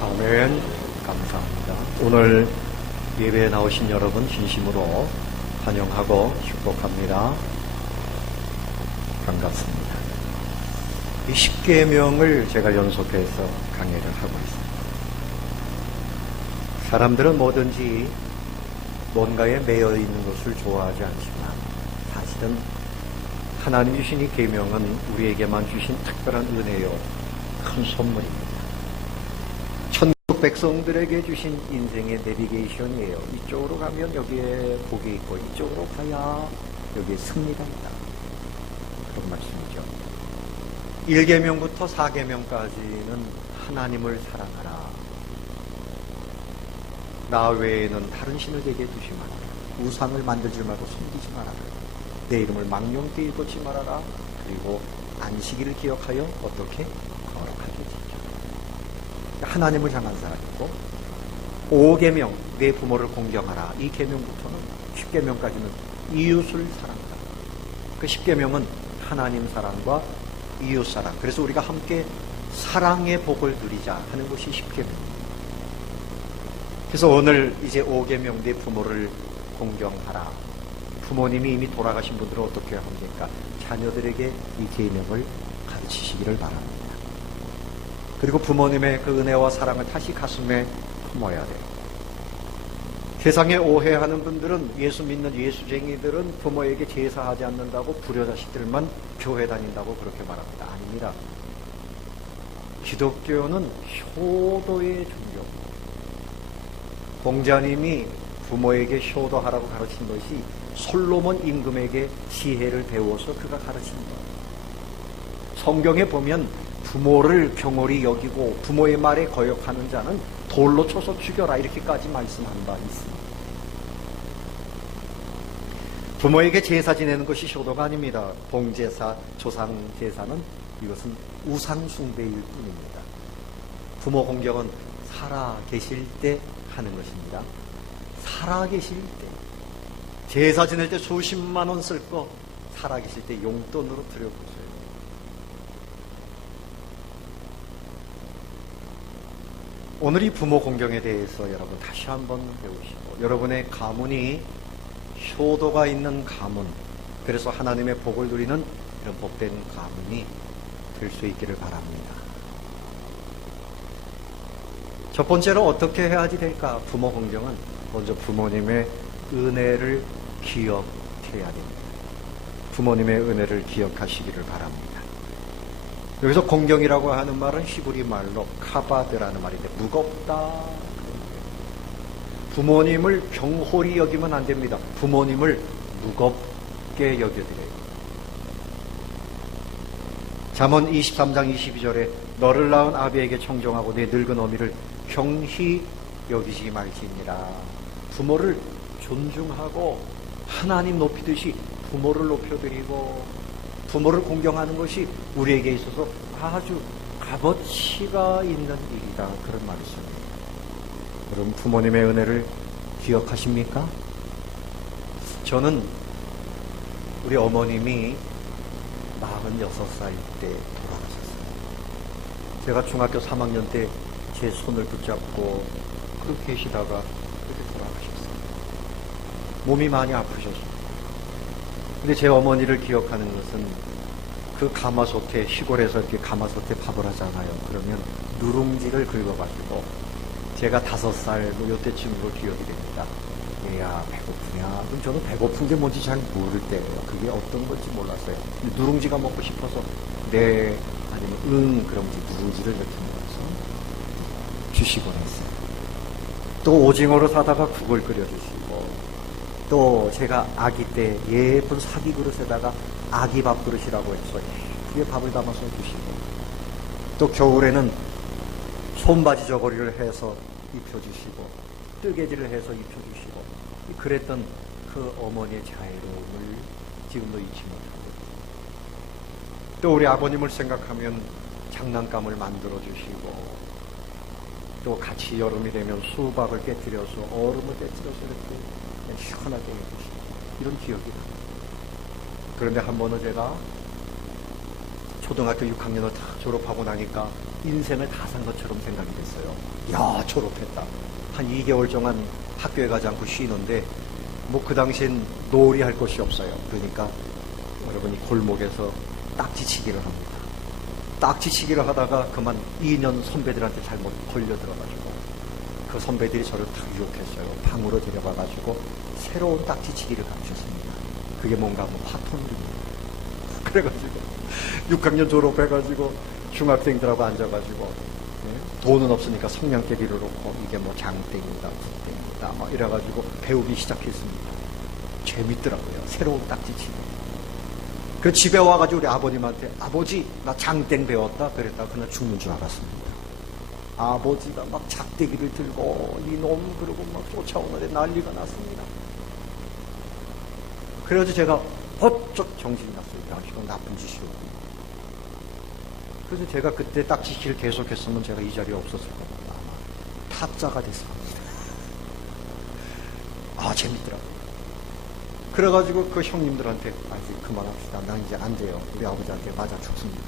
아멘. 감사합니다. 오늘 예배에 나오신 여러분 진심으로 환영하고 축복합니다. 반갑습니다. 이 10계명을 제가 연속해서 강의를 하고 있습니다. 사람들은 뭐든지 뭔가에 매여 있는 것을 좋아하지 않지만 사실은 하나님 주신 이 계명은 우리에게만 주신 특별한 은혜요, 큰 선물입니다. 천국 백성들에게 주신 인생의 내비게이션이에요. 이쪽으로 가면 여기에 복이 있고 이쪽으로 가야 여기에 승리가 있다. 그런 말씀이죠. 1계명부터 4계명까지는 하나님을 사랑하라, 나 외에는 다른 신을 되게 두지 말아라, 우상을 만들지 말고 섬기지 말아라, 내 이름을 망령되이 걷지 말아라, 그리고 안식일을 기억하여 어떻게 거룩하게 지켜. 하나님을 향한 사랑이고, 5계명 내 부모를 공경하라, 이 계명부터는 10계명까지는 이웃을 사랑하라. 그 10계명은 하나님 사랑과 이웃 사랑, 그래서 우리가 함께 사랑의 복을 누리자 하는 것이 10계명입니다. 그래서 오늘 이제 5계명 내 부모를 공경하라. 부모님이 이미 돌아가신 분들은 어떻게 합니까? 자녀들에게 이 계명을 가르치시기를 바랍니다. 그리고 부모님의 그 은혜와 사랑을 다시 가슴에 품어야 돼요. 세상에 오해하는 분들은, 예수 믿는 예수쟁이들은 부모에게 제사하지 않는다고 불효자식들만 교회 다닌다고 그렇게 말합니다. 아닙니다. 기독교는 효도의 종교. 공자님이 부모에게 효도하라고 가르친 것이 솔로몬 임금에게 지혜를 배워서 그가 가르친 거예요. 성경에 보면 부모를 경홀히 여기고 부모의 말에 거역하는 자는 돌로 쳐서 죽여라, 이렇게까지 말씀한 바 있습니다. 부모에게 제사 지내는 것이 효도가 아닙니다. 봉제사, 조상제사는 이것은 우상숭배일 뿐입니다. 부모 공경은 살아 계실 때 하는 것입니다. 살아 계실 때, 제사 지낼 때 수십만 원 쓸 거 살아 계실 때 용돈으로 드려보세요. 오늘 이 부모 공경에 대해서 여러분 다시 한번 배우시고, 여러분의 가문이 효도가 있는 가문, 그래서 하나님의 복을 누리는 이런 복된 가문이 될 수 있기를 바랍니다. 첫 번째로 어떻게 해야지 될까? 부모 공경은 먼저 부모님의 은혜를 기억해야 됩니다. 부모님의 은혜를 기억하시기를 바랍니다. 여기서 공경이라고 하는 말은 히브리 말로 카바드라는 말인데 무겁다. 부모님을 경홀히 여기면 안 됩니다. 부모님을 무겁게 여겨드려요. 잠언 23장 22절에 너를 낳은 아비에게 청종하고 내 늙은 어미를 경히 여기지 말지니라. 부모를 존중하고 하나님 높이듯이 부모를 높여드리고 부모를 공경하는 것이 우리에게 있어서 아주 값어치가 있는 일이다, 그런 말씀입니다. 여러분, 부모님의 은혜를 기억하십니까? 저는 우리 어머님이 46살 때 돌아가셨어요. 제가 중학교 3학년 때 제 손을 붙잡고 그렇게 계시다가 그렇게 돌아가셨어요. 몸이 많이 아프셨어요. 근데 제 어머니를 기억하는 것은 그 가마솥에, 시골에서 이렇게 가마솥에 밥을 하잖아요. 그러면 누룽지를 긁어가지고 제가 5살 뭐 요때쯤으로 기억이 됩니다. 얘야 배고프냐? 그럼 저는 배고픈 게 뭔지 잘 모를 때예요. 그게 어떤 건지 몰랐어요. 누룽지가 먹고 싶어서 네 아니면 응, 그럼 이제 누룽지를 이렇게 먹어서 주시곤 했어요. 또 오징어를 사다가 국을 끓여주시고, 또 제가 아기 때 예쁜 사기 그릇에다가 아기 밥 그릇이라고 해서 그게 밥을 담아서 주시고, 또 겨울에는 손바지 저고리를 해서 입혀주시고 뜨개질을 해서 입혀주시고, 그랬던 그 어머니의 자애로움을 지금도 잊지 못하고, 또 우리 아버님을 생각하면 장난감을 만들어 주시고, 또 같이 여름이 되면 수박을 깨뜨려서 얼음을 깨뜨려서 이렇게 시원하게 해주시고, 이런 기억이 납니다. 그런데 한 번은 제가 초등학교 6학년을 다 졸업하고 나니까 인생을 다 산 것처럼 생각이 됐어요. 야, 졸업했다. 한 2개월 동안 학교에 가지 않고 쉬는데 뭐 그 당시엔 놀이 할 것이 없어요. 그러니까 여러분이 골목에서 딱지치기를 합니다. 딱지치기를 하다가 그만 2년 선배들한테 잘못 걸려들어가지고 그 선배들이 저를 탁 유혹했어요. 방으로 데려가가지고 새로운 딱지치기를 가르쳤습니다. 그게 뭔가 뭐 파토놀이입니다. 그래가지고 6학년 졸업해가지고 중학생들하고 앉아가지고 돈은 없으니까 성냥개비를 놓고 이게 뭐 장땡이다, 붓땡이다 막 이래가지고 배우기 시작했습니다. 재밌더라고요. 새로운 딱지치기. 그 집에 와가지고 우리 아버님한테 아버지 나 장땡 배웠다 그랬다. 그날 죽는 줄 알았습니다. 아버지가 막 작대기를 들고 이놈 그러고 막 쫓아오는데 난리가 났습니다. 그래서 제가 번쩍 정신이 났어요. 야, 이건 나쁜 짓이고. 그래서 제가 그때 딱지치기를 계속했으면 제가 이 자리에 없었을 겁니다. 아마 타짜가 됐을 겁니다. 아, 재밌더라고요. 그래가지고 그 형님들한테 이제 그만합시다. 난 이제 안 돼요. 우리 아버지한테 맞아 죽습니다.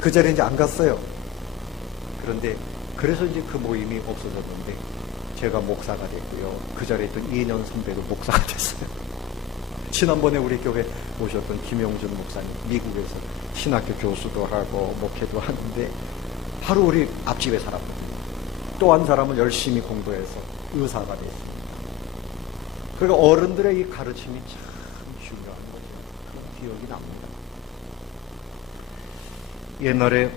그 자리에 이제 안 갔어요. 그런데 그래서 이제 그 모임이 없어졌는데 제가 목사가 됐고요. 그 자리에 있던 2년 선배도 목사가 됐어요. 지난번에 우리 교회 오셨던 김용준 목사님, 미국에서 신학교 교수도 하고 목회도 하는데 바로 우리 앞집에 살았거든요. 또 한 사람은 열심히 공부해서 의사가 됐습니다. 그러니까 어른들의 이 가르침이 참 중요한 거죠. 그 기억이 납니다. 옛날에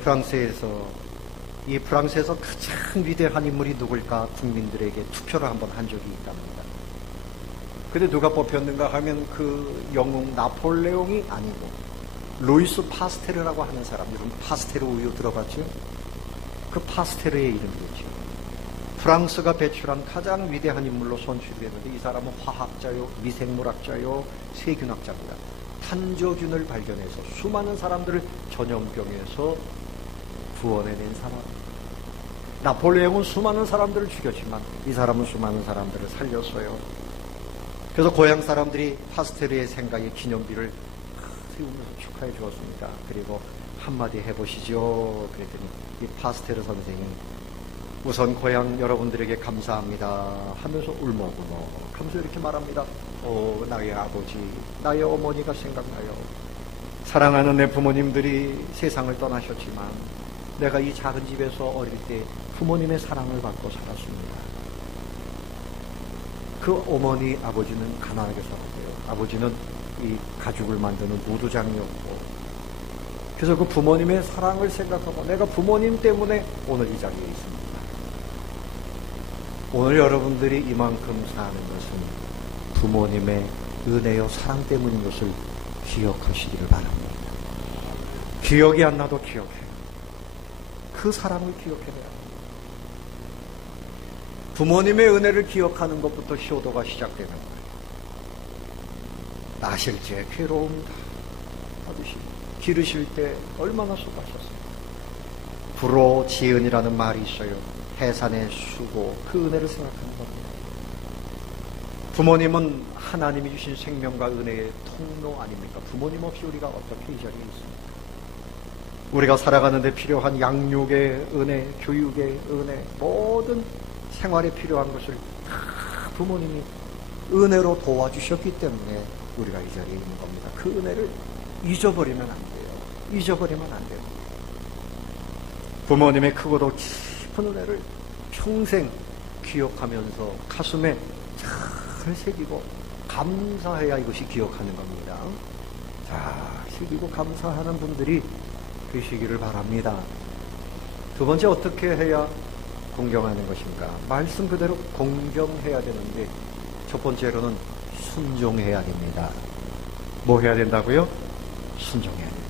이 프랑스에서 가장 위대한 인물이 누굴까 국민들에게 투표를 한번 한 적이 있답니다. 근데 누가 뽑혔는가 하면 그 영웅 나폴레옹이 아니고 루이스 파스테르라고 하는 사람, 여러분 파스테르 우유 들어봤죠? 그 파스테르의 이름이었죠. 프랑스가 배출한 가장 위대한 인물로 손출이 됐는데, 이 사람은 화학자요, 미생물학자요, 세균학자입니다. 탄저균을 발견해서 수많은 사람들을 전염병에서 구원해낸 사람입니다. 나폴레옹은 수많은 사람들을 죽였지만 이 사람은 수많은 사람들을 살렸어요. 그래서 고향 사람들이 파스테르의 생가의 기념비를 세우면서 축하해 주었습니다. 그리고 한마디 해보시죠. 그랬더니 이 파스테르 선생이 우선 고향 여러분들에게 감사합니다 하면서 울먹울먹 하면서 이렇게 말합니다. 나의 아버지, 나의 어머니가 생각나요. 사랑하는 내 부모님들이 세상을 떠나셨지만 내가 이 작은 집에서 어릴 때 부모님의 사랑을 받고 살았습니다. 그 어머니, 아버지는 가난하게 살았대요. 아버지는 이 가죽을 만드는 노두장이었고, 그래서 그 부모님의 사랑을 생각하고 내가 부모님 때문에 오늘 이 자리에 있습니다. 오늘 여러분들이 이만큼 사는 것은 부모님의 은혜요 사랑 때문인 것을 기억하시기를 바랍니다. 기억이 안 나도 기억해요. 그 사랑을 기억해야 합니다. 부모님의 은혜를 기억하는 것부터 효도가 시작되는 거예요. 나실 때 괴로움다 받으시고, 기르실 때 얼마나 수고하셨어요. 불호지은이라는 말이 있어요. 해산의 수고, 그 은혜를 생각하는 겁니다. 부모님은 하나님이 주신 생명과 은혜의 통로 아닙니까? 부모님 없이 우리가 어떻게 이 자리에 있습니까? 우리가 살아가는 데 필요한 양육의 은혜, 교육의 은혜, 모든 생활에 필요한 것을 다 부모님이 은혜로 도와주셨기 때문에 우리가 이 자리에 있는 겁니다. 그 은혜를 잊어버리면 안 돼요. 잊어버리면 안 돼요. 부모님의 크고도 깊은 은혜를 평생 기억하면서 가슴에 잘 새기고 감사해야 이것이 기억하는 겁니다. 자, 새기고 감사하는 분들이 되시기를 바랍니다. 두 번째, 어떻게 해야 공경하는 것인가? 말씀 그대로 공경해야 되는데, 첫 번째로는 순종해야 됩니다. 뭐 해야 된다고요? 순종해야 됩니다.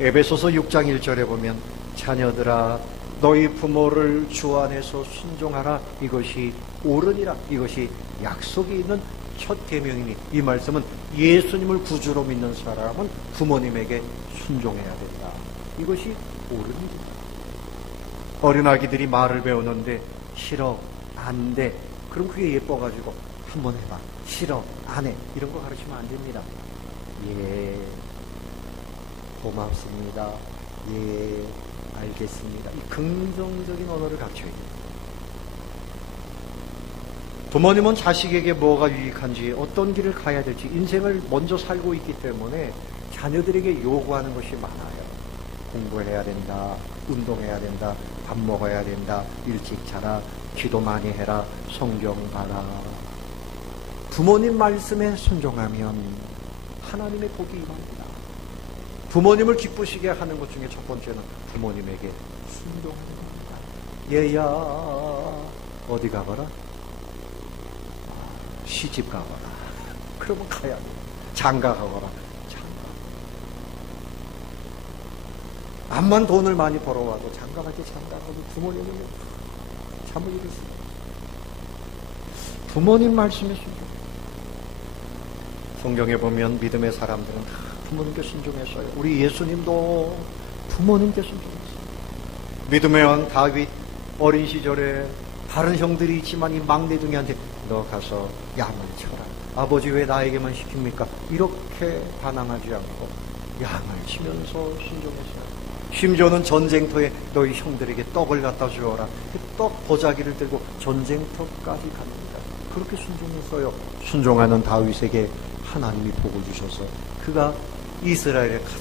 에베소서 6장 1절에 보면 자녀들아 너희 부모를 주 안에서 순종하라. 이것이 옳으니라. 이것이 약속이 있는 첫 계명이니, 이 말씀은 예수님을 구주로 믿는 사람은 부모님에게 순종해야 된다. 이것이 옳은 일이다. 어린아기들이 말을 배우는데 싫어, 안 돼. 그럼 그게 예뻐가지고 한번 해봐. 싫어, 안 해. 이런 거 가르치면 안 됩니다. 예, 고맙습니다. 예, 알겠습니다. 이 긍정적인 언어를 갖춰야 됩니다. 부모님은 자식에게 뭐가 유익한지, 어떤 길을 가야 될지 인생을 먼저 살고 있기 때문에 자녀들에게 요구하는 것이 많아요. 공부해야 된다, 운동해야 된다, 밥 먹어야 된다, 일찍 자라, 기도 많이 해라, 성경 봐라. 부모님 말씀에 순종하면 하나님의 복이 임합니다. 부모님을 기쁘시게 하는 것 중에 첫 번째는 부모님에게 순종하는 겁니다. 얘야, 어디 가거라? 시집 가거라. 그러면 가야 돼. 장가 가거라. 암만 돈을 많이 벌어와도 장가갈 때 장가가도 부모님은 잠을 이루세요. 부모님 말씀에 순종. 성경에 보면 믿음의 사람들은 다 부모님께 순종했어요. 우리 예수님도 부모님께 순종했어요. 믿음의 왕 다윗 어린 시절에 다른 형들이 있지만 이 막내둥이한테 너 가서 양을 쳐라. 아버지 왜 나에게만 시킵니까? 이렇게 반항하지 않고 양을 치면서 순종했어요. 심지어는 전쟁터에 너희 형들에게 떡을 갖다 주어라. 떡 보자기를 들고 전쟁터까지 갑니다. 그렇게 순종했어요. 순종하는 다윗에게 하나님이 복을 주셔서 그가 이스라엘의 가장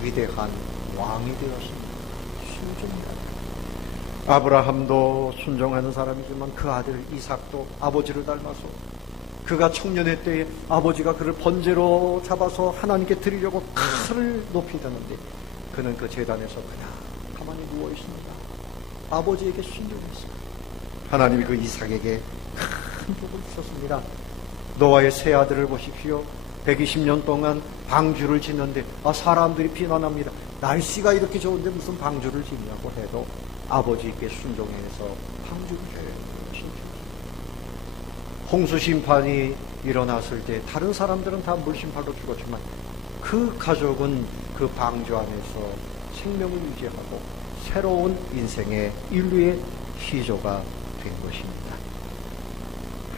위대한 왕이 되었습니다. 순종이다. 아브라함도 순종하는 사람이지만 그 아들 이삭도 아버지를 닮아서 그가 청년의 때에 아버지가 그를 번제로 잡아서 하나님께 드리려고 칼을 높이 드는데 그는 그 제단에서 그냥 가만히 누워있습니다. 아버지에게 순종했습니다. 하나님이 그 이삭에게 큰 복을 주셨습니다. 노아의 세 아들을 보십시오. 120년 동안 방주를 짓는데 사람들이 비난합니다. 날씨가 이렇게 좋은데 무슨 방주를 짓냐고 해도 아버지께 순종해서 방주를 해요. 홍수 심판이 일어났을 때 다른 사람들은 다 물심판으로 죽었지만 그 가족은 그 방주 안에서 생명을 유지하고 새로운 인생의 인류의 시조가 된 것입니다.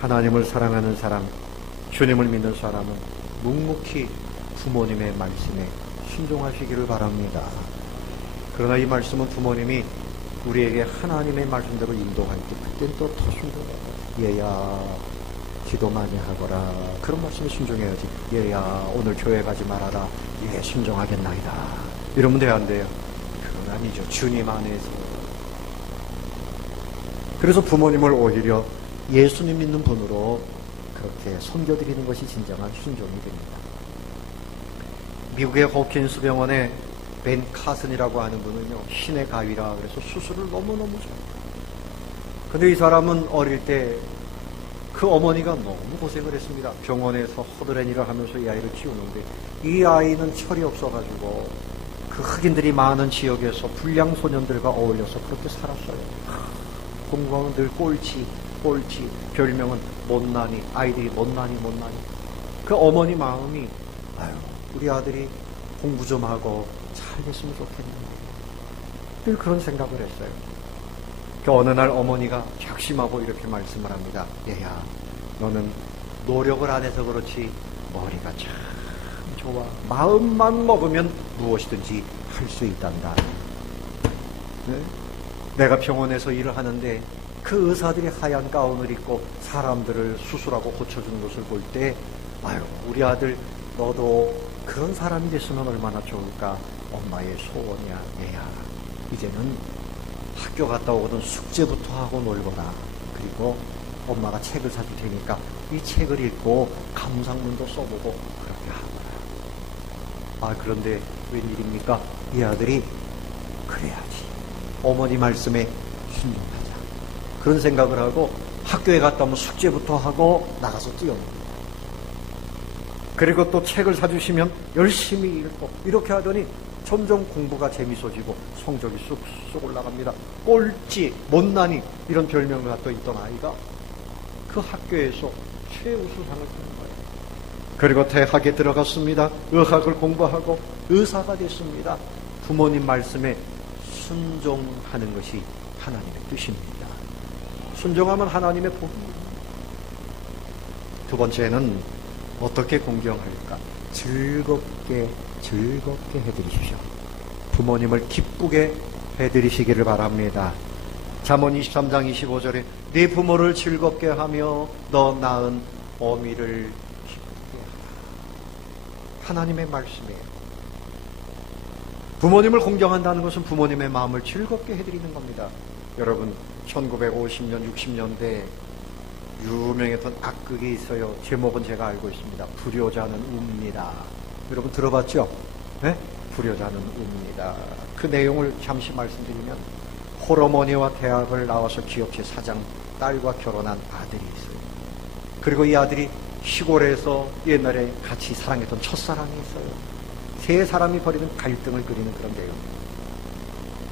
하나님을 사랑하는 사람, 주님을 믿는 사람은 묵묵히 부모님의 말씀에 순종하시기를 바랍니다. 그러나 이 말씀은 부모님이 우리에게 하나님의 말씀대로 인도할 때 그때는 또 더 순종해요. 얘야 기도 많이 하거라. 그런 말씀에 순종해야지. 얘야 오늘 교회 가지 말아라. 예 순종하겠나이다. 이러면 돼야 안 돼요? 그건 아니죠. 주님 안에서. 그래서 부모님을 오히려 예수님 믿는 분으로 그렇게 섬겨드리는 것이 진정한 순종이 됩니다. 미국의 호킨스 병원에 벤 카슨이라고 하는 분은요, 신의 가위라 그래서 수술을 너무너무 잘해요. 근데 이 사람은 어릴 때 그 어머니가 너무 고생을 했습니다. 병원에서 허드렛일을 하면서 이 아이를 키우는데 이 아이는 철이 없어가지고 그 흑인들이 많은 지역에서 불량 소년들과 어울려서 그렇게 살았어요. 공부하면 늘 꼴찌, 별명은 못난이, 아이들이 못난이. 그 어머니 마음이 아유 우리 아들이 공부 좀 하고 잘 됐으면 좋겠는데 늘 그런 생각을 했어요. 어느 날 어머니가 작심하고 이렇게 말씀을 합니다. 얘야 너는 노력을 안 해서 그렇지 머리가 참 좋아. 마음만 먹으면 무엇이든지 할 수 있단다. 네? 내가 병원에서 일을 하는데 그 의사들이 하얀 가운을 입고 사람들을 수술하고 고쳐주는 것을 볼 때 아유 우리 아들 너도 그런 사람이 됐으면 얼마나 좋을까. 엄마의 소원이야. 얘야 이제는 학교 갔다 오거든 숙제부터 하고 놀거라. 그리고 엄마가 책을 사줄 테니까 이 책을 읽고 감상문도 써보고 그렇게 하거라. 그런데 웬일입니까? 이 아들이 그래야지 어머니 말씀에 순종하자 그런 생각을 하고 학교에 갔다 오면 숙제부터 하고 나가서 뛰어놀고 그리고 또 책을 사주시면 열심히 읽고 이렇게 하더니 점점 공부가 재미있어지고 성적이 쑥쑥 올라갑니다. 꼴찌, 못난이 이런 별명을 갖고 있던 아이가 그 학교에서 최우수상을 타는 거예요. 그리고 대학에 들어갔습니다. 의학을 공부하고 의사가 됐습니다. 부모님 말씀에 순종하는 것이 하나님의 뜻입니다. 순종하면 하나님의 복입니다. 두 번째는 어떻게 공경할까? 즐겁게 해드리십시오. 부모님을 기쁘게 해드리시기를 바랍니다. 잠언 23장 25절에 네 부모를 즐겁게 하며 너 낳은 어미를 기쁘게 하라. 하나님의 말씀이에요. 부모님을 공경한다는 것은 부모님의 마음을 즐겁게 해드리는 겁니다. 여러분 1950년 60년대 유명했던 악극이 있어요. 제목은 제가 알고 있습니다. 불효자는 웁니다. 여러분 들어봤죠? 네? 불효자는 웁니다. 그 내용을 잠시 말씀드리면 홀어머니와 대학을 나와서 기업체 사장 딸과 결혼한 아들이 있어요. 그리고 이 아들이 시골에서 옛날에 같이 사랑했던 첫사랑이 있어요. 세 사람이 벌이는 갈등을 그리는 그런 내용.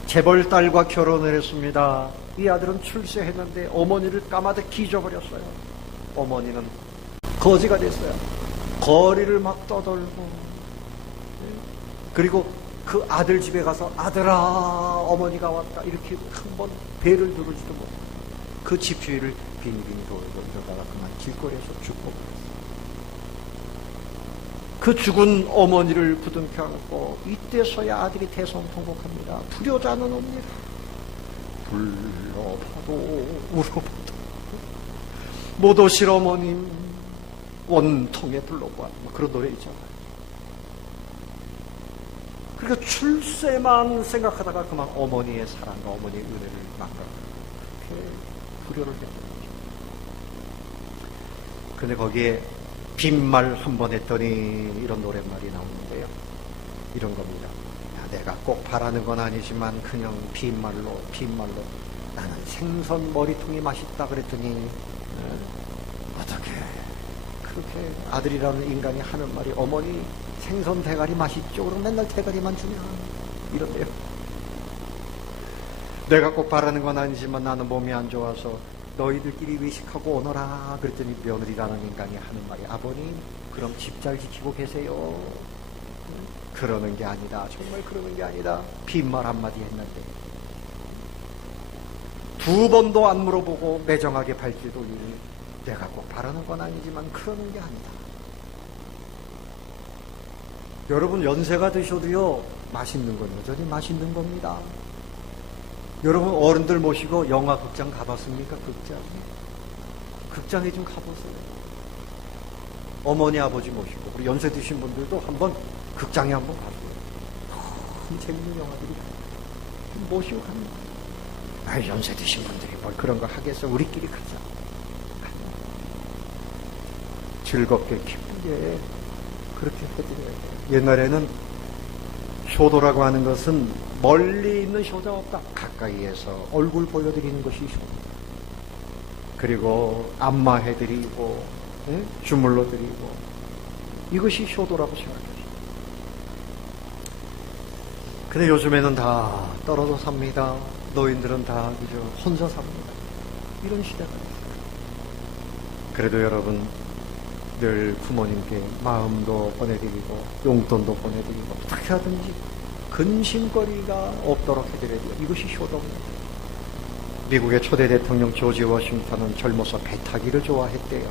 재벌 딸과 결혼을 했습니다. 이 아들은 출세했는데 어머니를 까마득히 잊어버렸어요. 어머니는 거지가 됐어요. 거리를 막 떠돌고 그리고 그 아들 집에 가서 아들아 어머니가 왔다 이렇게 한번 배를 누르지도 못하고 그 집 주위를 비니비니 돌고 이러다가 그만 길거리에서 죽고 그랬어요. 그 죽은 어머니를 부둥켜 안고 이때서야 아들이 대성통곡합니다. 불효자는 옵니다. 불러봐도 울어봐도 못 오실 어머님 원통에 불러봐 그런 노래 있잖아요. 그러니까 출세만 생각하다가 그만 어머니의 사랑과 어머니의 은혜를 망각하고 그렇게 불효를 했던 거죠. 근데 거기에 빈말 한 번 했더니 이런 노랫말이 나오는데요. 이런 겁니다. 야, 내가 꼭 바라는 건 아니지만 그냥 빈말로 나는 생선 머리통이 맛있다 그랬더니 어떻게 그렇게 아들이라는 인간이 하는 말이 어머니 생선 대가리 맛있죠? 그럼 맨날 대가리만 주면 이런데요. 내가 꼭 바라는 건 아니지만 나는 몸이 안 좋아서 너희들끼리 외식하고 오너라. 그랬더니 며느리라는 인간이 하는 말이, 아버님 그럼 집 잘 지키고 계세요. 그러는 게 아니다. 정말 그러는 게 아니다. 빈말 한마디 했는데 2번도 안 물어보고 매정하게 발길 돌리니, 내가 꼭 바라는 건 아니지만 그러는 게 아니다. 여러분, 연세가 드셔도요 맛있는 건 여전히 맛있는 겁니다. 여러분, 어른들 모시고 영화 극장 가봤습니까? 극장에 좀 가보세요. 어머니 아버지 모시고 우리 연세 드신 분들도 한번 극장에 한번 가세요. 너무 재밌는 영화들이 모시고 갑니다. 연세 드신 분들이 뭘 그런 거 하겠어. 우리끼리 가자. 즐겁게 기쁘게 그렇게 해드려야 돼요. 옛날에는 효도라고 하는 것은 멀리 있는 효자 없다. 가까이에서 얼굴 보여드리는 것이 효도. 그리고 안마해드리고 주물러드리고, 이것이 효도라고 생각해요. 근데 요즘에는 다 떨어져 삽니다. 노인들은 다 그저 혼자 삽니다. 이런 시대가 있어요. 그래도 여러분, 늘 부모님께 마음도 보내드리고 용돈도 보내드리고 어떻게 하든지 근심거리가 없도록 해드려야 돼요. 이것이 효도입니다. 미국의 초대 대통령 조지 워싱턴은 젊어서 배 타기를 좋아했대요.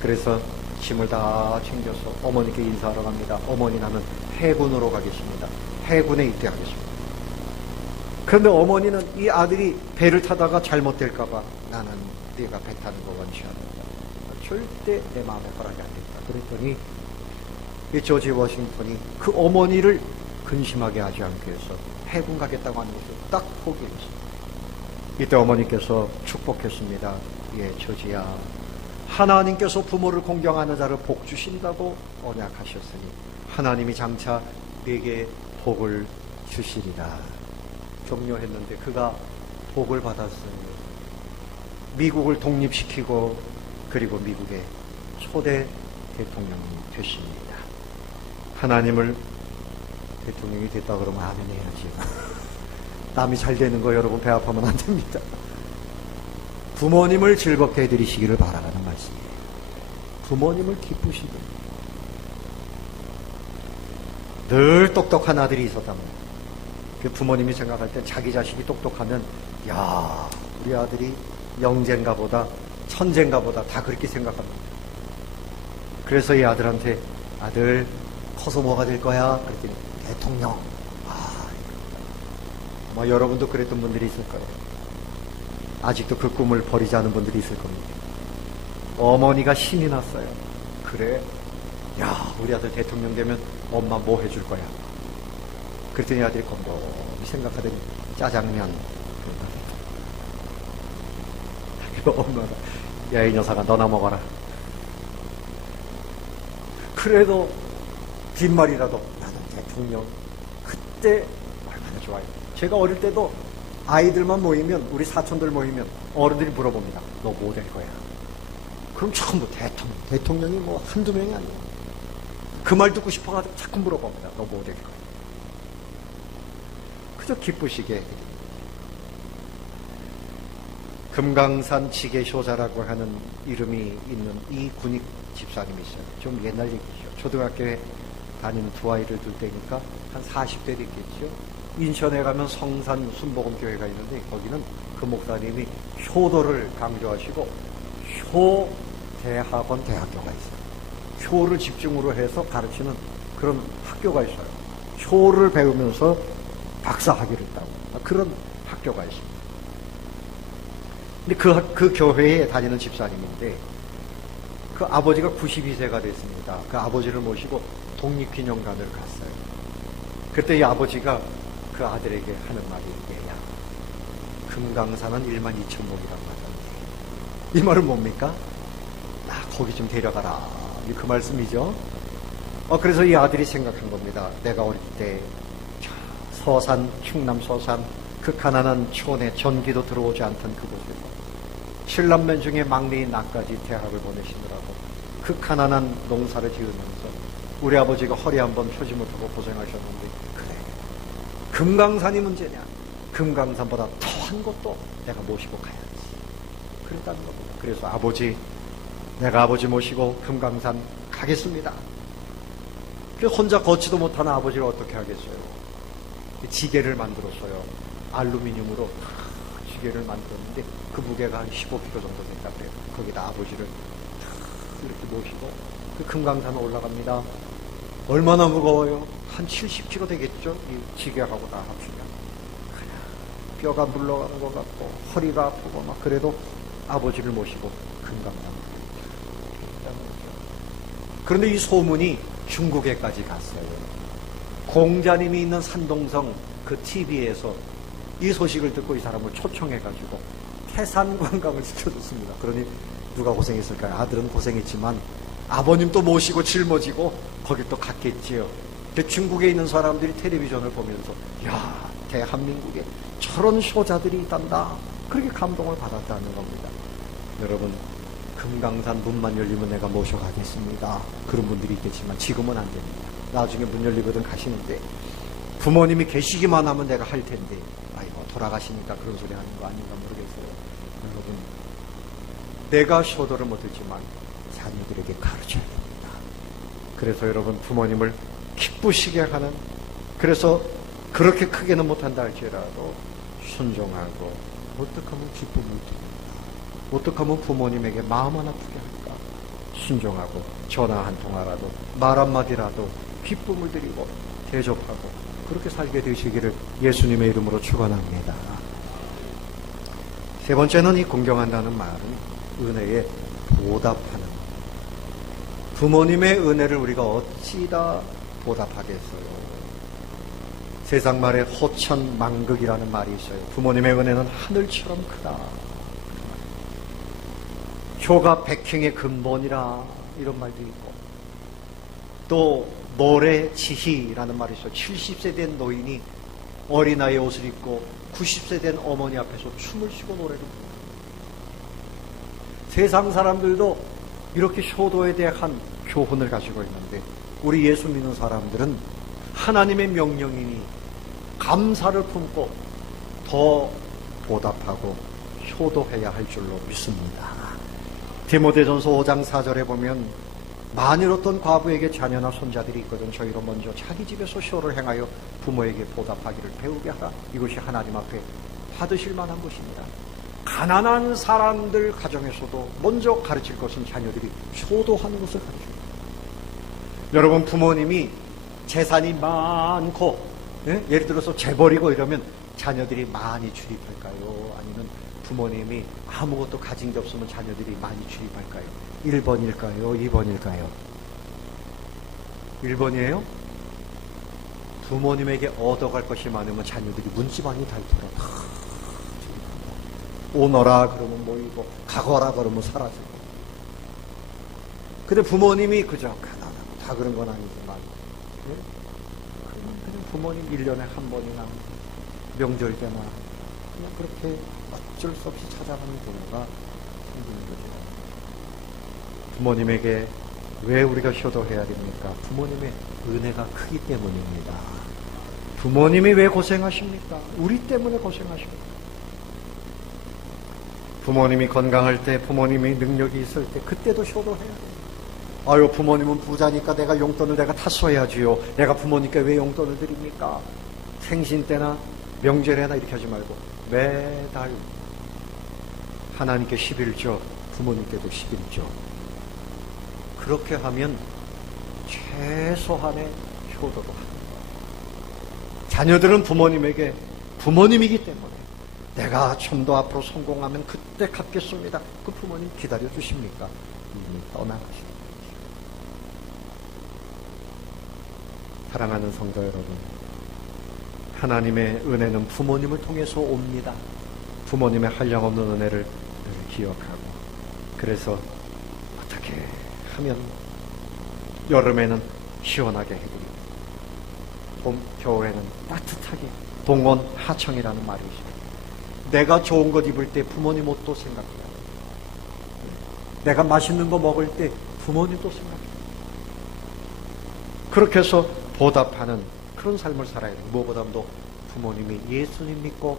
그래서 짐을 다 챙겨서 어머니께 인사하러 갑니다. 어머니, 나는 해군으로 가겠습니다. 해군에 입대하겠습니다. 그런데 어머니는 이 아들이 배를 타다가 잘못될까봐, 나는 네가 배 타는 거 원치 않는다. 절대 내 마음에 허락이 안 된다. 그랬더니 이 조지 워싱턴이 그 어머니를 근심하게 하지 않기 위해서 해군 가겠다고 하는 것을 딱 포기했습니다. 이때 어머니께서 축복했습니다. 예, 조지야, 하나님께서 부모를 공경하는 자를 복 주신다고 언약하셨으니 하나님이 장차 네게 복을 주시리라. 격려했는데 그가 복을 받았어요. 미국을 독립시키고 그리고 미국의 초대 대통령이 되십니다. 하나님을 대통령이 됐다 그러면 아멘 해야지. 남이 잘 되는 거 여러분 배 아프면 안 됩니다. 부모님을 즐겁게 해드리시기를 바라라는 말씀이에요. 부모님을 기쁘시게. 늘 똑똑한 아들이 있었다면, 그 부모님이 생각할 때 자기 자식이 똑똑하면, 야, 우리 아들이 영재인가 보다, 천재인가 보다, 다 그렇게 생각합니다. 그래서 이 아들한테, 아들 커서 뭐가 될 거야? 그랬더니 대통령. 아마 여러분도 그랬던 분들이 있을 거예요. 아직도 그 꿈을 버리지 않은 분들이 있을 겁니다. 어머니가 신이 났어요. 그래, 야, 우리 아들 대통령 되면 엄마 뭐 해줄 거야? 그랬더니 아들이 곰곰이 생각하더니 짜장면. 엄마가, 야, 이 녀석아, 너나 먹어라. 그래도 뒷말이라도 나는 대통령. 그때 얼마나 좋아요. 제가 어릴 때도 아이들만 모이면, 우리 사촌들 모이면 어른들이 물어봅니다. 너 뭐 될 거야? 그럼 전부 대통령이 뭐 한두 명이 아니에요. 그 말 듣고 싶어가지고 자꾸 물어봅니다. 너 뭐 될 거야? 그저 기쁘시게. 금강산 지계효자라고 하는 이름이 있는 이 군익 집사님이 있어요. 좀 옛날 얘기죠. 초등학교에 다니는 두 아이를 둘 때니까 한 40대 됐겠죠. 인천에 가면 성산 순복음교회가 있는데 거기는 그 목사님이 효도를 강조하시고 효대학원 대학교가 있어요. 효를 집중으로 해서 가르치는 그런 학교가 있어요. 효를 배우면서 박사학위를 따고 그런 학교가 있습니다. 근데 그 교회에 다니는 집사님인데 그 아버지가 92세가 됐습니다. 그 아버지를 모시고 독립기념관을 갔어요. 그때 이 아버지가 그 아들에게 하는 말이 얘야, 금강산은 12,000목이란 말이야. 이 말은 뭡니까? 나 거기 좀 데려가라. 그 말씀이죠. 그래서 이 아들이 생각한 겁니다. 내가 어릴 때 서산, 충남 서산 그 가난한 촌에 전기도 들어오지 않던 그곳에서 7남매 중에 막내인 나까지 대학을 보내시느라고 그 가난한 농사를 지으면서 우리 아버지가 허리 한번 펴지 못하고 고생하셨는데, 그래, 금강산이 문제냐? 금강산보다 더한 것도 내가 모시고 가야지. 그랬다는 겁니다. 그래서 아버지, 내가 아버지 모시고 금강산 가겠습니다. 혼자 걷지도 못하는 아버지를 어떻게 하겠어요? 지게를 만들었어요. 알루미늄으로 지게를 만들었는데 그 무게가 한 15kg 정도 된다 그래요. 거기다 아버지를 이렇게 모시고 그 금강산 올라갑니다. 얼마나 무거워요? 한 70kg 되겠죠? 이 지게하고 다 합치면. 뼈가 물러가는 것 같고 허리가 아프고 막 그래도 아버지를 모시고 금강산. 그런데 이 소문이 중국에까지 갔어요. 공자님이 있는 산동성 그 TV에서 이 소식을 듣고 이 사람을 초청해가지고 태산 관광을 시켜줬습니다. 그러니 누가 고생했을까요? 아들은 고생했지만 아버님도 모시고 짊어지고 거길 또 갔겠지요. 중국에 있는 사람들이 텔레비전을 보면서 야, 대한민국에 저런 효자들이 있단다. 그렇게 감동을 받았다는 겁니다. 여러분, 금강산 문만 열리면 내가 모셔가겠습니다. 그런 분들이 있겠지만 지금은 안 됩니다. 나중에 문 열리거든 가시는데 부모님이 계시기만 하면 내가 할 텐데 아이고 돌아가시니까 그런 소리 하는 거 아닌가 모르겠어요. 여러분, 내가 효도를 못했지만 자녀들에게 가르쳐야 됩니다. 그래서 여러분, 부모님을 기쁘시게 하는, 그래서 그렇게 크게는 못한다 할지라도 순종하고 어떻게 하면 기쁨을 드립니다. 어떻게 하면 부모님에게 마음 안 아프게 할까? 순종하고 전화 한 통화라도 말 한마디라도 기쁨을 드리고 대접하고 그렇게 살게 되시기를 예수님의 이름으로 축원합니다. 세 번째는 이 공경한다는 말은 은혜에 보답하는, 부모님의 은혜를 우리가 어찌다 보답하겠어요. 세상 말에 호천망극이라는 말이 있어요. 부모님의 은혜는 하늘처럼 크다. 효가 백행의 근본이라 이런 말도 있고, 또 노래지희라는 말이 있어요. 70세 된 노인이 어린아이의 옷을 입고 90세 된 어머니 앞에서 춤을 추고 노래를 부릅니다. 세상 사람들도 이렇게 효도에 대한 교훈을 가지고 있는데 우리 예수 믿는 사람들은 하나님의 명령이니 감사를 품고 더 보답하고 효도해야 할 줄로 믿습니다. 디모데전서 5장 4절에 보면 만일 어떤 과부에게 자녀나 손자들이 있거든 저희로 먼저 자기 집에서 효를 행하여 부모에게 보답하기를 배우게 하라. 이것이 하나님 앞에 받으실 만한 것입니다. 가난한 사람들 가정에서도 먼저 가르칠 것은 자녀들이 효도하는 것을 가르칩니다. 여러분, 부모님이 재산이 많고 예를 들어서 재벌이고 이러면 자녀들이 많이 출입할까요? 아니면 부모님이 아무것도 가진 게 없으면 자녀들이 많이 출입할까요? 1번일까요? 2번일까요? 1번이에요? 부모님에게 얻어갈 것이 많으면 자녀들이 문지방이 닳도록 오너라 그러면 모이고 가거라 그러면 사라지고. 근데 부모님이 그저 가난하고 다 그런 건 아니지만 그냥 부모님 1년에 한 번이나 명절 때나 그냥 그렇게 어쩔 수 없이 찾아가는 경우가 생기는 거죠. 부모님에게 왜 우리가 효도해야 됩니까? 부모님의 은혜가 크기 때문입니다. 부모님이 왜 고생하십니까? 우리 때문에 고생하십니다. 부모님이 건강할 때, 부모님이 능력이 있을 때 그때도 효도해야 돼요. 아유, 부모님은 부자니까 내가 용돈을 내가 다 써야지요. 내가 부모님께 왜 용돈을 드립니까? 생신 때나 명절에나 이렇게 하지 말고 매달 하나님께 11조, 부모님께도 11조. 그렇게 하면 최소한의 효도도 합니다. 자녀들은 부모님에게 부모님이기 때문에 내가 좀 더 앞으로 성공하면 그때 갚겠습니다. 그 부모님 기다려 주십니까? 이미 떠나가십니다. 사랑하는 성도 여러분, 하나님의 은혜는 부모님을 통해서 옵니다. 부모님의 한량없는 은혜를 기억하고, 그래서 어떻게 하면 여름에는 시원하게 해드리고 겨울에는 따뜻하게, 동원 하청이라는 말이 있습니다. 내가 좋은 것 입을 때 부모님 옷도 생각해요. 내가 맛있는 거 먹을 때 부모님도 생각해요. 그렇게 해서 보답하는 그런 삶을 살아야 돼요. 무엇보다도 부모님이 예수님 믿고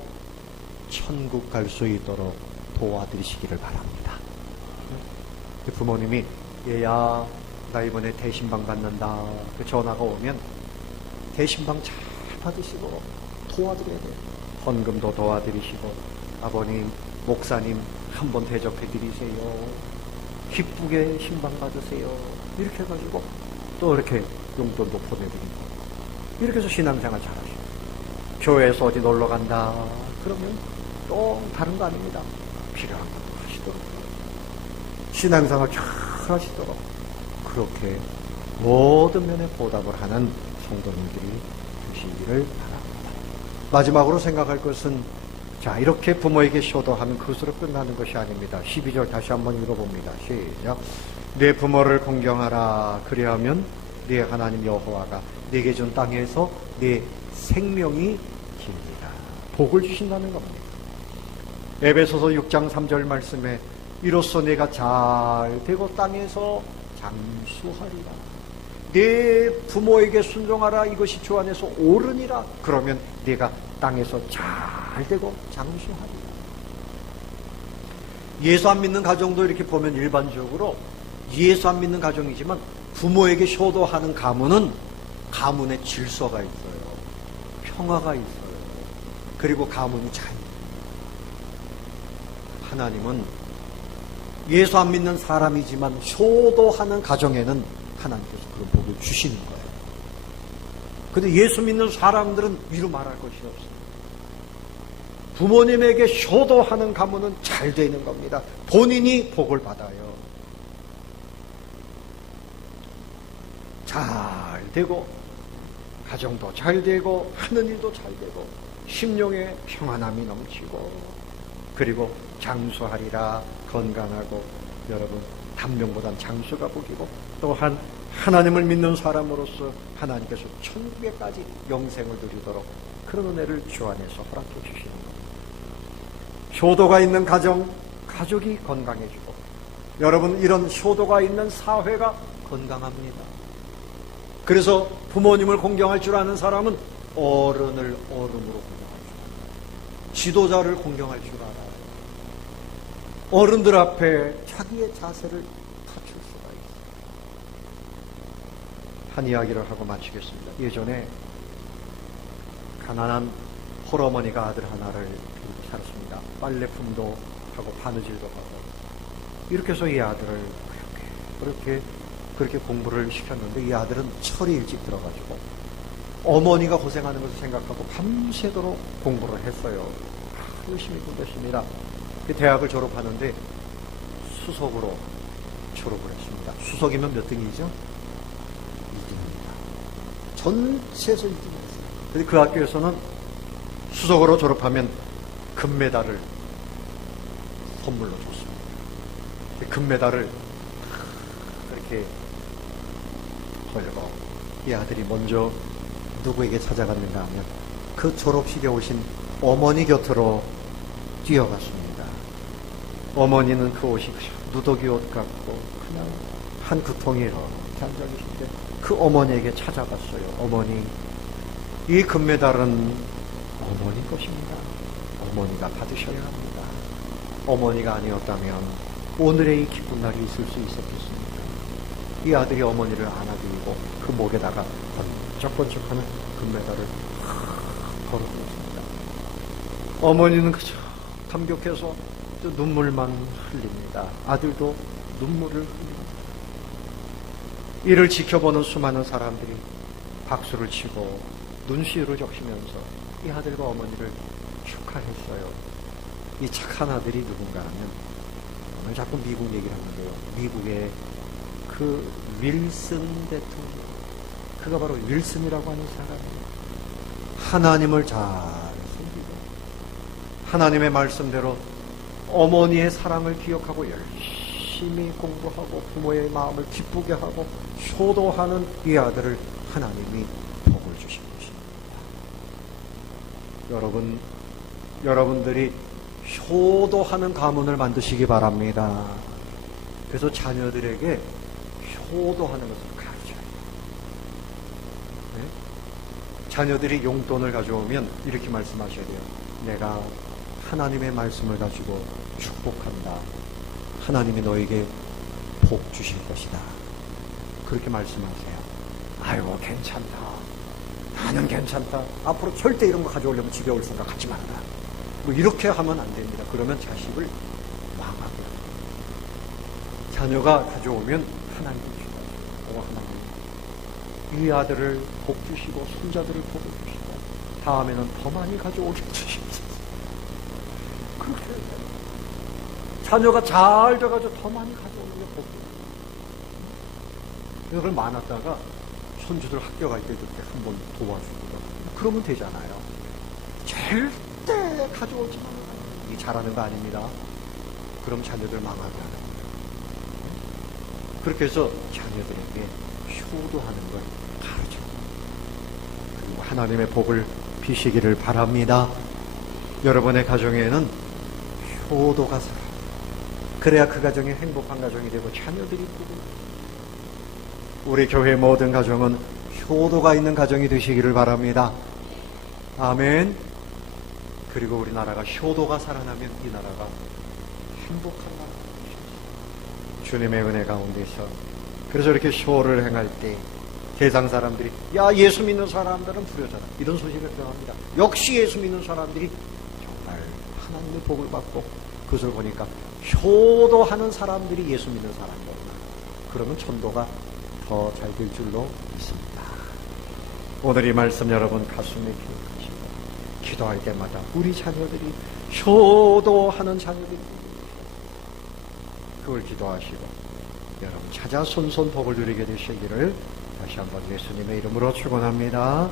천국 갈 수 있도록 도와드리시기를 바랍니다. 부모님이 얘야 나 이번에 대신방 받는다 그 전화가 오면 대신방 잘 받으시고 도와드려야 돼요. 헌금도 도와드리시고 아버님 목사님 한번 대접해 드리세요. 기쁘게 신방 받으세요. 이렇게 해가지고 또 이렇게 용돈도 보내드리고 이렇게 해서 신앙생활 잘하시고 교회에서 어디 놀러 간다 그러면 또 다른 거 아닙니다. 필요한 거 하시도록 신앙생활 잘 하시도록 그렇게 모든 면에 보답을 하는 성도님들이 되시기를 바랍니다. 마지막으로 생각할 것은 자 이렇게 부모에게 효도하면 그것으로 끝나는 것이 아닙니다. 12절 다시 한번 읽어봅니다. 시작. 내 부모를 공경하라. 그리하면 네 하나님 여호와가 네게 준 땅에서 네 생명이 깁니다. 복을 주신다는 겁니다. 에베소서 6장 3절 말씀에 이로써 내가 잘 되고 땅에서 장수하리라. 네 부모에게 순종하라. 이것이 주 안에서 옳으니라. 그러면 네가 땅에서 잘 되고 장수하리라. 예수 안 믿는 가정도 이렇게 보면 일반적으로 예수 안 믿는 가정이지만 부모에게 효도하는 가문은 가문에 질서가 있어요. 평화가 있어요. 그리고 가문이 잘 하나님은 예수 안 믿는 사람이지만 효도하는 가정에는 하나님께서 그런 복을 주시는 거예요. 근데 예수 믿는 사람들은 위로 말할 것이 없어요. 부모님에게 효도하는 가문은 잘 되는 겁니다. 본인이 복을 받아요. 잘 되고 가정도 잘 되고 하는 일도 잘 되고 심령에 평안함이 넘치고 그리고 장수하리라. 건강하고 여러분 단명보단 장수가 복이고 또한 하나님을 믿는 사람으로서 하나님께서 천국에까지 영생을 누리도록 그런 은혜를 주 안에서 허락해 주시는 겁니다. 효도가 있는 가정, 가족이 건강해지고 여러분 이런 효도가 있는 사회가 건강합니다. 그래서 부모님을 공경할 줄 아는 사람은 어른을 어른으로 공경할 줄 알아요. 지도자를 공경할 줄 알아요. 어른들 앞에 자기의 자세를 갖출 수가 있어요. 한 이야기를 하고 마치겠습니다. 예전에 가난한 홀어머니가 아들 하나를 살았습니다. 빨래품도 하고 바느질도 하고 이렇게 해서 이 아들을 그렇게 공부를 시켰는데 이 아들은 철이 일찍 들어가지고 어머니가 고생하는 것을 생각하고 밤새도록 공부를 했어요. 열심히 공부했습니다. 대학을 졸업하는데 수석으로 졸업을 했습니다. 수석이면 몇 등이죠? 2등입니다. 전체에서 2등이었어요. 근데 그 학교에서는 수석으로 졸업하면 금메달을 선물로 줬습니다. 금메달을 그렇게 걸고 이 아들이 먼저 누구에게 찾아갔는가 하면 그 졸업식에 오신 어머니 곁으로 뛰어갔습니다. 어머니는 그 옷이 누더기 옷 같고 그냥 한 구통이로 앉아 계신데 그 어머니에게 찾아갔어요. 어머니, 이 금메달은 어머니 것입니다. 어머니가 받으셔야 합니다. 어머니가 아니었다면 오늘의 이 기쁜 날이 있을 수 있었겠습니까? 이 아들이 어머니를 안아드리고 그 목에다가 번쩍번쩍하는 금메달을 걸어두었습니다. 어머니는 그저 감격해서 또 눈물만 흘립니다. 아들도 눈물을 흘립니다. 이를 지켜보는 수많은 사람들이 박수를 치고 눈시울을 적시면서 이 아들과 어머니를 축하했어요. 이 착한 아들이 누군가 하면 오늘 자꾸 미국 얘기를 하는데요. 미국의 그 윌슨 대통령, 그가 바로 윌슨이라고 하는 사람이에요. 하나님을 잘 섬기고 하나님의 말씀대로 어머니의 사랑을 기억하고 열심히 공부하고 부모의 마음을 기쁘게 하고 효도하는 이 아들을 하나님이 복을 주신 것입니다. 여러분들이 효도하는 가문을 만드시기 바랍니다. 그래서 자녀들에게 효도하는 것을 가르쳐요. 네? 자녀들이 용돈을 가져오면 이렇게 말씀하셔야 돼요. 내가 하나님의 말씀을 가지고 축복한다. 하나님이 너에게 복 주실 것이다. 그렇게 말씀하세요. 아이고 괜찮다. 나는 괜찮다. 앞으로 절대 이런 거 가져오려면 집에 올 생각 하지 말아라. 뭐 이렇게 하면 안 됩니다. 그러면 자식을 망하게. 자녀가 가져오면 하나님이 주고 하나님 이 아들을 복 주시고 손자들을 복 주시고 다음에는 더 많이 가져오게 주시옵소서. 그렇게 자녀가 잘 돼가지고 더 많이 가져오는 게 복 주시고 이걸 많았다가 손주들 학교 갈 때 그때 한번 도와주고 그러면 되잖아요. 절대 가져오지 말아요. 이 잘하는 거 아닙니다. 그럼 자녀들 망하게 하는 거예요. 그렇게 해서 자녀들에게 효도하는 걸 가르쳐요. 그리고 하나님의 복을 비시기를 바랍니다. 여러분의 가정에는 효도가 살아요. 그래야 그 가정이 행복한 가정이 되고 자녀들이 있고 우리 교회 모든 가정은 효도가 있는 가정이 되시기를 바랍니다. 아멘. 그리고 우리나라가 효도가 살아나면 이 나라가 행복한 나라가 되십니다. 주님의 은혜 가운데서 그래서 이렇게 쇼를 행할 때 세상 사람들이 야 예수 믿는 사람들은 부려져라 이런 소식을 들어갑니다. 역시 예수 믿는 사람들이 정말 하나님의 복을 받고 그것을 보니까 효도하는 사람들이 예수 믿는 사람이구나. 그러면 천도가 더 잘 될 줄로 믿습니다. 오늘 이 말씀 여러분 가슴에 기억하시고 기도할 때마다 우리 자녀들이 효도하는 자녀들이 그걸 기도하시고 여러분 찾아 손손 복을 누리게 되시기를 다시 한번 예수님의 이름으로 축원합니다.